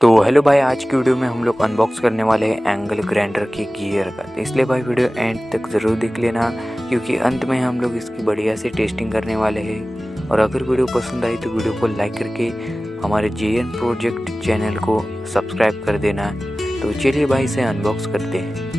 तो हेलो भाई, आज की वीडियो में हम लोग अनबॉक्स करने वाले हैं एंगल ग्राइंडर की गियर का। तो इसलिए भाई वीडियो एंड तक ज़रूर देख लेना, क्योंकि अंत में हम लोग इसकी बढ़िया से टेस्टिंग करने वाले हैं। और अगर वीडियो पसंद आई तो वीडियो को लाइक करके हमारे JN प्रोजेक्ट चैनल को सब्सक्राइब कर देना। तो चलिए भाई इसे अनबॉक्स करते हैं।